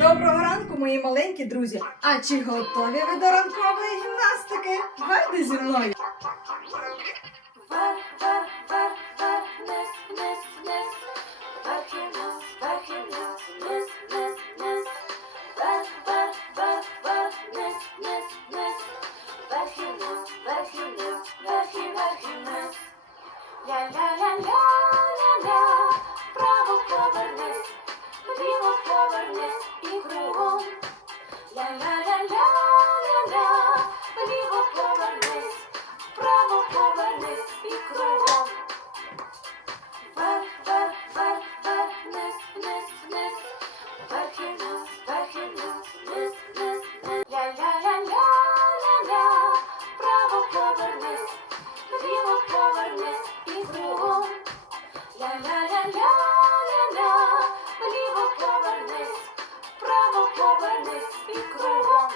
Доброго ранку, мої маленькі друзі. А чи готові ви до ранкової гімнастики? Гайди зі мною. ля ля ля ля Повернись і кругом.